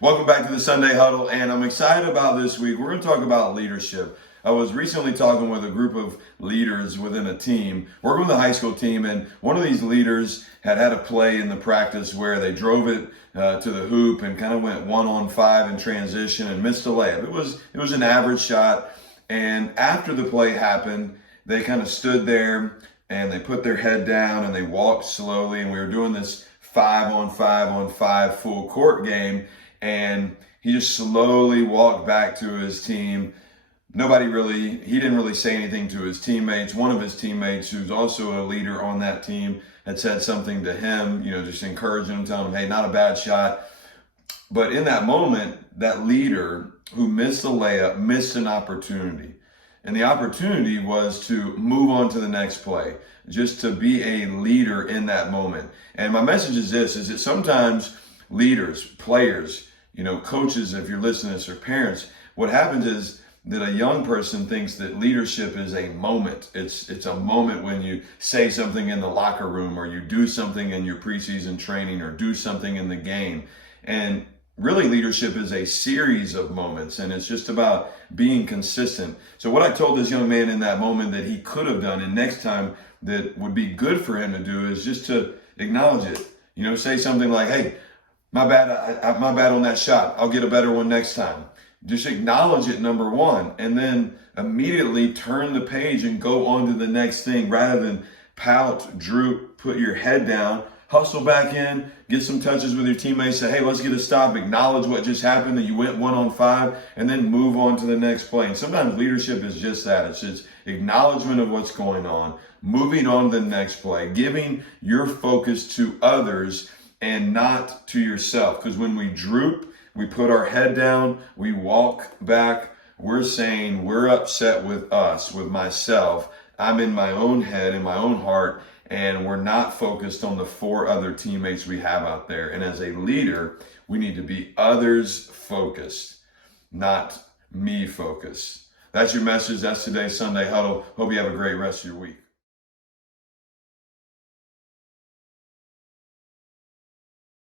Welcome back to the Sunday Huddle, and I'm excited about this week. We're going to talk about leadership. I was recently talking with a group of leaders within a team, working with a high school team, and one of these leaders had a play in the practice where they drove it to the hoop and kind of went 1-on-5 in transition and missed a layup. It was an average shot, and after the play happened, they kind of stood there and they put their head down and they walked slowly, and we were doing this 5-on-5 full court game, and he just slowly walked back to his team. He didn't really say anything to his teammates. One of his teammates, who's also a leader on that team, had said something to him, just encouraging him, telling him, hey, not a bad shot. But in that moment, that leader who missed the layup missed an opportunity. And the opportunity was to move on to the next play, just to be a leader in that moment. And my message is this, is that sometimes leaders, players, coaches, if you're listening to this, or parents, what happens is that a young person thinks that leadership is a moment. It's a moment when you say something in the locker room, or you do something in your preseason training, or do something in the game. And really, leadership is a series of moments, and it's just about being consistent. So what I told this young man in that moment that he could have done, and next time that would be good for him to do, is just to acknowledge it. Say something like, hey, my bad on that shot. I'll get a better one next time. Just acknowledge it, number one, and then immediately turn the page and go on to the next thing, rather than pout, droop, put your head down, hustle back in, get some touches with your teammates, say, hey, let's get a stop, acknowledge what just happened, that you went 1-on-5, and then move on to the next play. And sometimes leadership is just that. It's just acknowledgement of what's going on, moving on to the next play, giving your focus to others and not to yourself. Because when we droop, we put our head down, we walk back, we're saying we're upset with us, with myself. I'm in my own head, in my own heart, and we're not focused on the 4 other teammates we have out there. And as a leader, we need to be others focused, not me focused. That's your message. That's today's Sunday Huddle. Hope you have a great rest of your week.